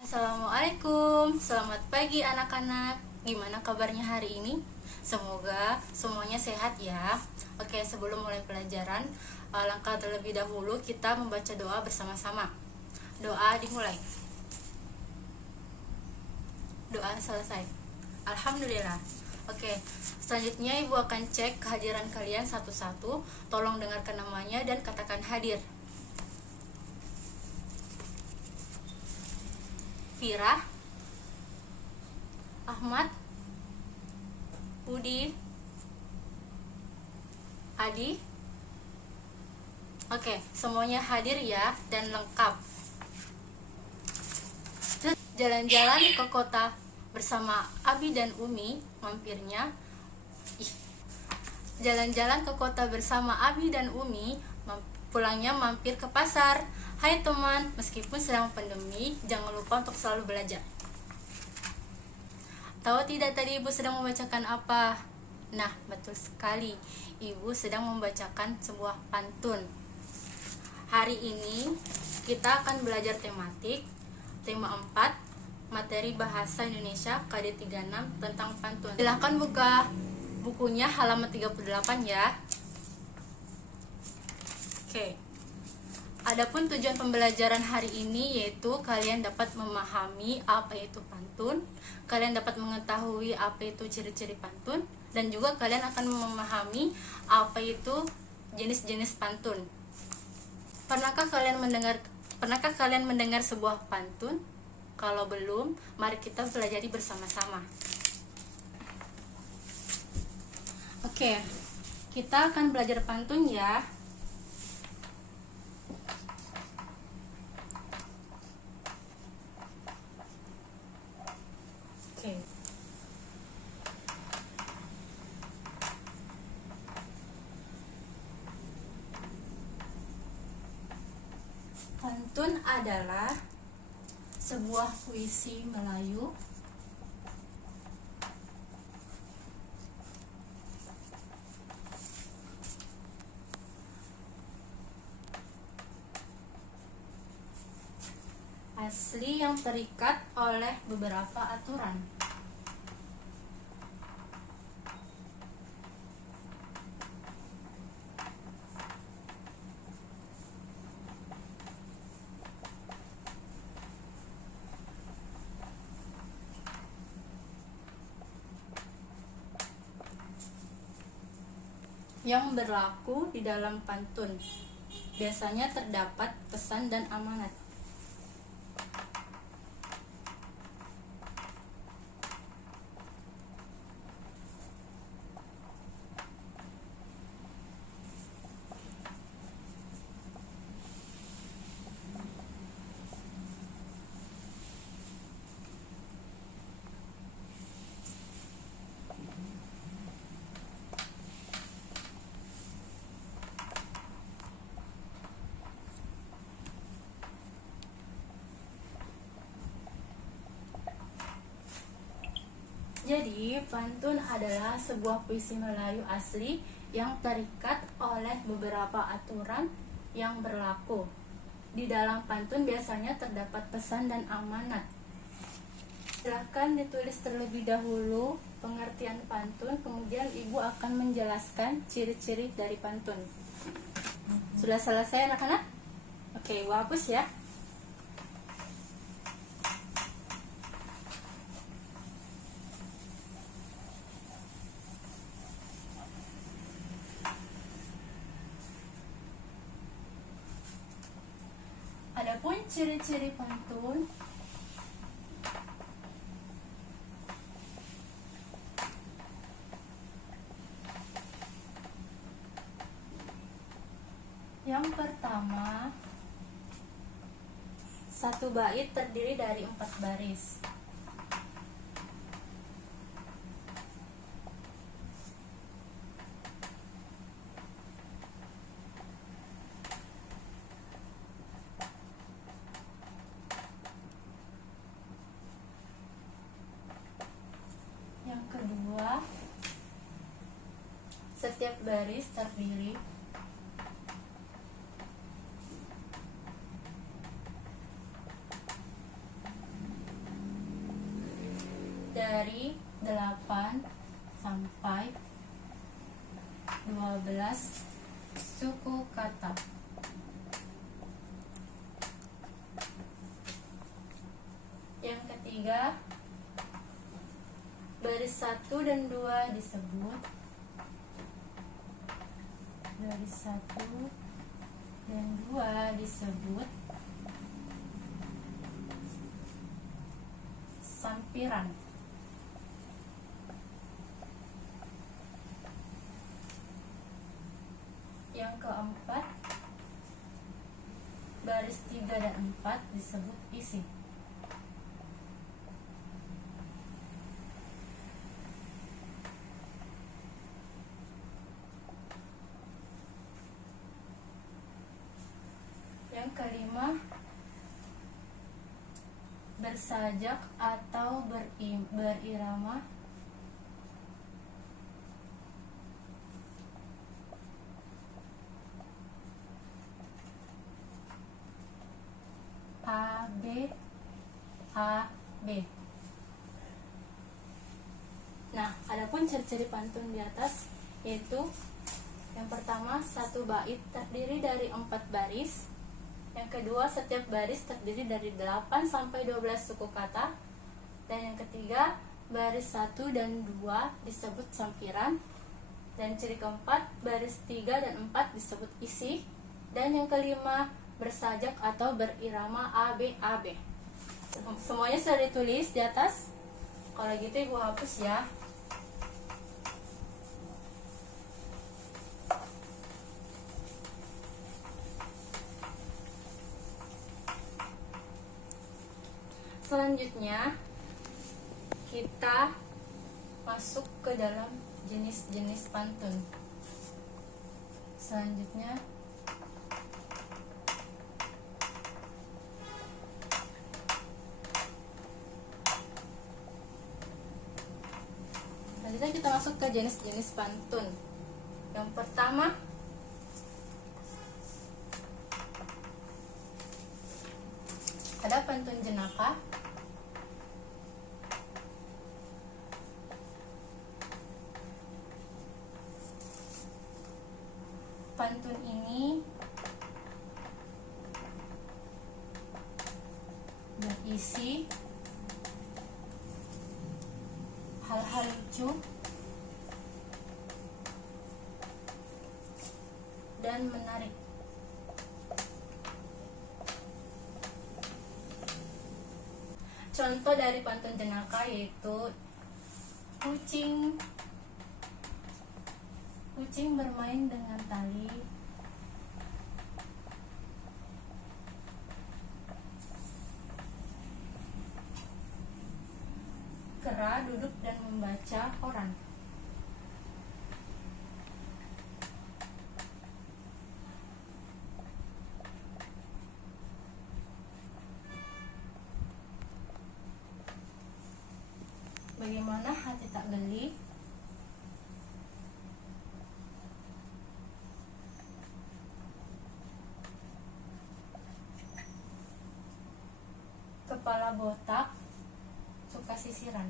Assalamualaikum, selamat pagi anak-anak. Gimana kabarnya hari ini? Semoga semuanya sehat ya. Oke, sebelum mulai pelajaran, langkah terlebih dahulu kita membaca doa bersama-sama. Doa dimulai. Doa selesai. Alhamdulillah. Oke, selanjutnya Ibu akan cek kehadiran kalian satu-satu. Tolong dengarkan namanya dan katakan hadir. Firah, Ahmad, Budi, Adi. Oke, semuanya hadir ya dan lengkap. Jalan-jalan ke kota bersama Abi dan Umi, mampirnya. Jalan-jalan ke kota bersama Abi dan Umi, pulangnya mampir ke pasar. Hai teman, meskipun sedang pandemi, jangan lupa untuk selalu belajar. Tahu tidak tadi Ibu sedang membacakan apa? Nah, betul sekali. Ibu sedang membacakan sebuah pantun. Hari ini kita akan belajar tematik, tema 4, materi bahasa Indonesia KD 36 tentang pantun. Silahkan buka bukunya halaman 38 ya. Oke. Adapun tujuan pembelajaran hari ini yaitu kalian dapat memahami apa itu pantun, kalian dapat mengetahui apa itu ciri-ciri pantun, dan juga kalian akan memahami apa itu jenis-jenis pantun. Pernahkah kalian mendengar sebuah pantun? Kalau belum, mari kita pelajari bersama-sama. Oke, kita akan belajar pantun ya. Oke. Pantun adalah sebuah puisi Melayu asli yang terikat oleh beberapa aturan. Yang berlaku di dalam pantun. Biasanya terdapat pesan dan amanat. Jadi, pantun adalah sebuah puisi Melayu asli yang terikat oleh beberapa aturan yang berlaku. Di dalam pantun biasanya terdapat pesan dan amanat. Silakan ditulis terlebih dahulu pengertian pantun, kemudian Ibu akan menjelaskan ciri-ciri dari pantun. Sudah selesai anak-anak? Oke, Ibu hapus ya. Adapun ciri-ciri pantun, yang pertama, satu bait terdiri dari 4 baris. Yang kedua, setiap baris terdiri dari 8 sampai 12 suku kata. Yang ketiga, baris 1 dan 2 disebut baris 1 dan 2 disebut sampiran. Yang keempat, baris 3 dan 4 disebut isi. Yang kelima, bersajak atau berirama A B A B. Nah, adapun ciri-ciri pantun di atas yaitu yang pertama, satu bait terdiri dari 4 baris. Yang kedua, setiap baris terdiri dari 8 sampai 12 suku kata. Dan yang ketiga, baris 1 dan 2 disebut sampiran. Dan ciri keempat, baris 3 dan 4 disebut isi. Dan yang kelima, bersajak atau berirama ABAB. Semuanya sudah ditulis di atas. Kalau gitu ibu hapus ya. Selanjutnya kita masuk ke dalam jenis-jenis pantun. Selanjutnya kita masuk ke jenis-jenis pantun. Yang pertama, ada pantun jenaka. Pantun ini berisi hal-hal lucu dan menarik. Contoh dari pantun jenaka yaitu kucing bermain dengan tali, kera duduk dan membaca koran. Bagaimana hati tak geli? Kepala botak suka sisiran.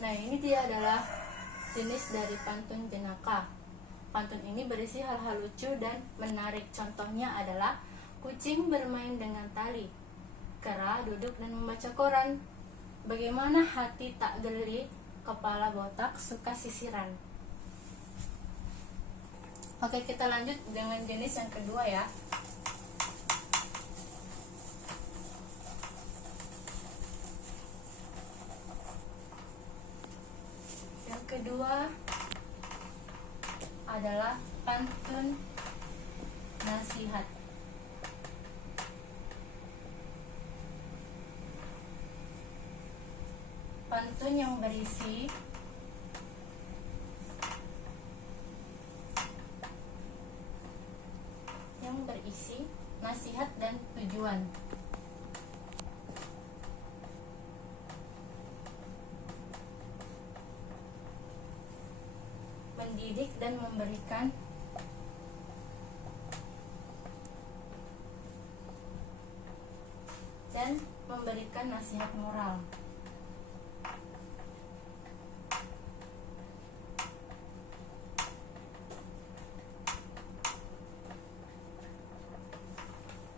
Nah, ini dia adalah jenis dari pantun jenaka. Pantun ini berisi hal-hal lucu dan menarik. Contohnya adalah kucing bermain dengan tali, kera duduk dan membaca koran, bagaimana hati tak geli, kepala botak suka sisiran. Oke, kita lanjut dengan jenis yang kedua ya. Yang kedua adalah pantun nasihat. Pantun yang berisi nasihat dan tujuan. mendidik dan memberikan nasihat moral.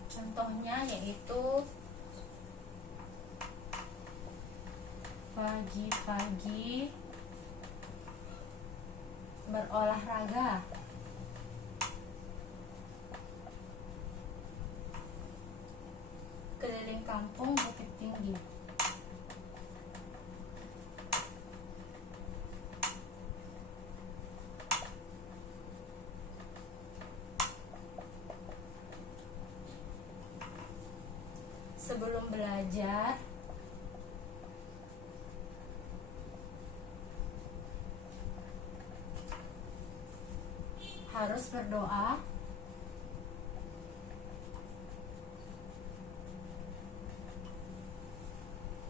Contohnya yaitu pagi-pagi berolahraga, keliling kampung Bukit Tinggi. Sebelum belajar harus berdoa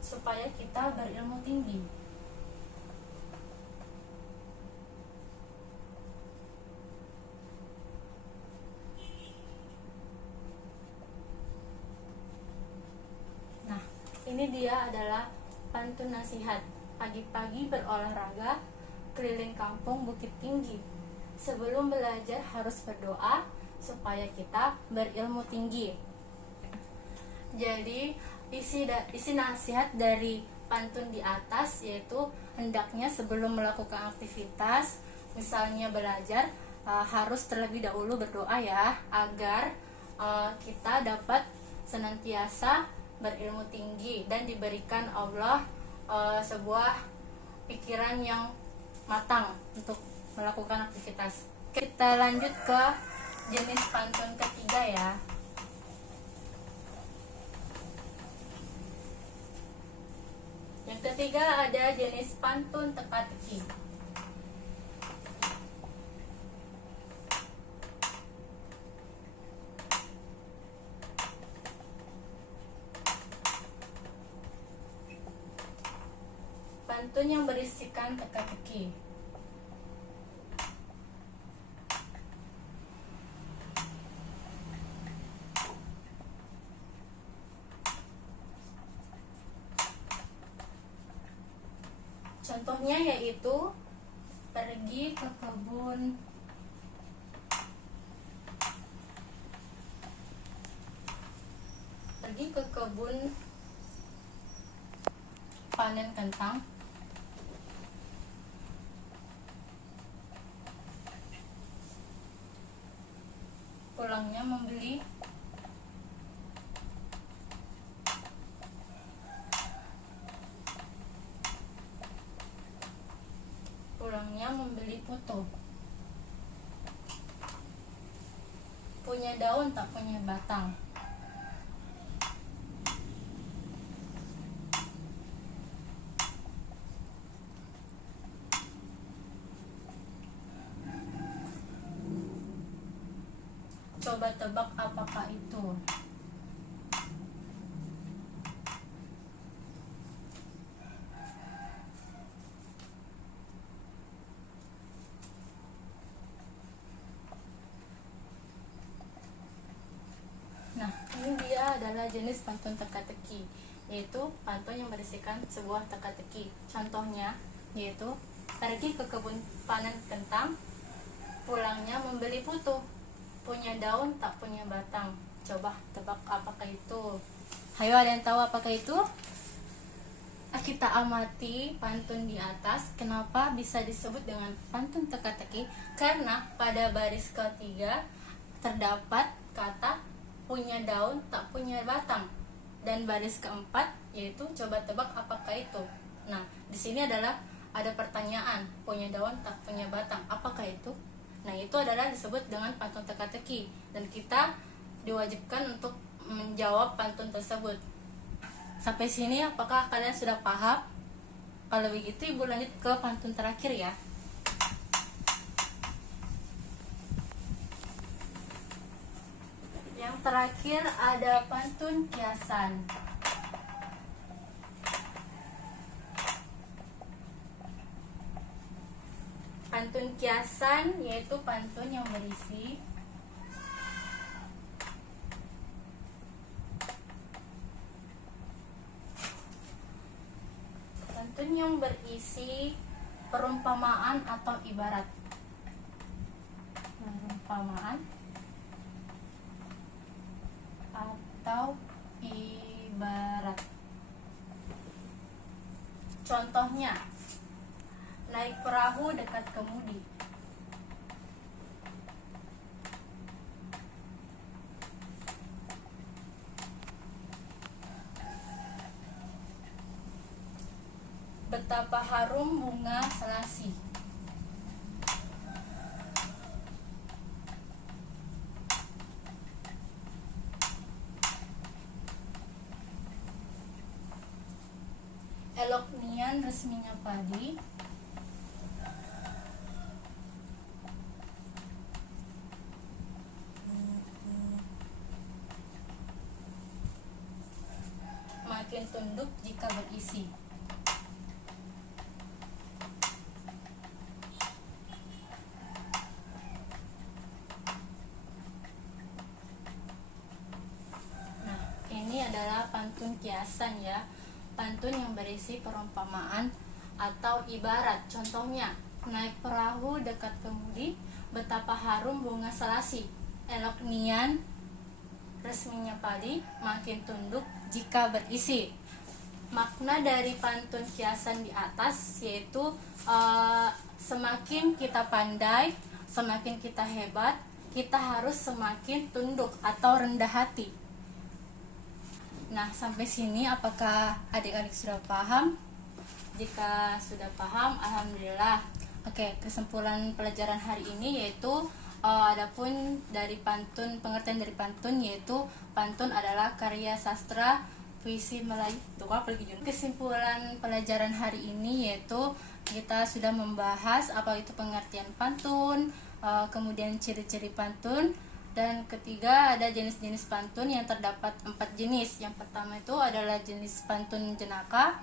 supaya kita berilmu tinggi. Nah, ini dia adalah pantun nasihat. Pagi-pagi berolahraga, keliling kampung Bukit Tinggi. Sebelum belajar harus berdoa supaya kita berilmu tinggi. Jadi isi nasihat dari pantun di atas yaitu hendaknya sebelum melakukan aktivitas, misalnya belajar, harus terlebih dahulu berdoa ya, agar kita dapat senantiasa berilmu tinggi dan diberikan Allah sebuah pikiran yang matang untuk melakukan aktivitas. Kita lanjut ke jenis pantun ketiga ya. Yang ketiga ada jenis pantun teka-teki. Pantun yang berisikan teka-teki. Contohnya yaitu pergi ke kebun panen kentang, pulangnya membeli putu. Punya daun tak punya batang. Coba tebak apakah itu? Nah, ini dia adalah jenis pantun teka-teki, yaitu pantun yang berisikan sebuah teka-teki. Contohnya yaitu pergi ke kebun panen kentang, pulangnya membeli putu. Punya daun tak punya batang. Coba tebak apakah itu? Hayo, ada yang tahu apakah itu? Kita amati pantun di atas. Kenapa bisa disebut dengan pantun teka-teki? Karena pada baris ketiga terdapat kata punya daun tak punya batang, dan baris keempat yaitu coba tebak apakah itu. Nah, di sini adalah ada pertanyaan, punya daun tak punya batang, apakah itu? Nah, itu adalah disebut dengan pantun teka-teki, dan kita diwajibkan untuk menjawab pantun tersebut. Sampai sini apakah kalian sudah paham? Kalau begitu ibu lanjut ke pantun terakhir ya. Yang terakhir ada pantun kiasan. pantun kiasan, yaitu pantun yang berisi perumpamaan atau ibarat. Perumpamaan atau ibarat. Contohnya, naik perahu dekat kemudi. Betapa harum bunga selasi. Elok nian resminya padi. Makin tunduk jika berisi. Ini adalah pantun kiasan ya, pantun yang berisi perumpamaan atau ibarat. Contohnya, naik perahu dekat kemudi, betapa harum bunga selasi, elok nian resminya padi, makin tunduk jika berisi. Makna dari pantun kiasan di atas yaitu semakin kita pandai, semakin kita hebat, kita harus semakin tunduk atau rendah hati. Nah, sampai sini apakah adik-adik sudah paham? Jika sudah paham, alhamdulillah. Oke, kesimpulan pelajaran hari ini yaitu adapun dari pantun, pengertian dari pantun yaitu pantun adalah karya sastra puisi Melayu. Kesimpulan pelajaran hari ini yaitu kita sudah membahas apa itu pengertian pantun, kemudian ciri-ciri pantun. Dan ketiga, ada jenis-jenis pantun yang terdapat 4 jenis. Yang pertama itu adalah jenis pantun jenaka,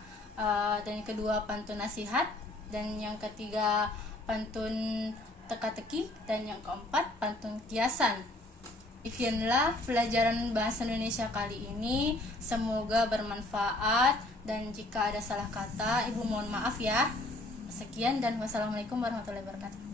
dan yang kedua pantun nasihat, dan yang ketiga pantun teka-teki, dan yang keempat pantun kiasan. Demikianlah pelajaran bahasa Indonesia kali ini, semoga bermanfaat, dan jika ada salah kata, Ibu mohon maaf ya. Sekian dan wassalamualaikum warahmatullahi wabarakatuh.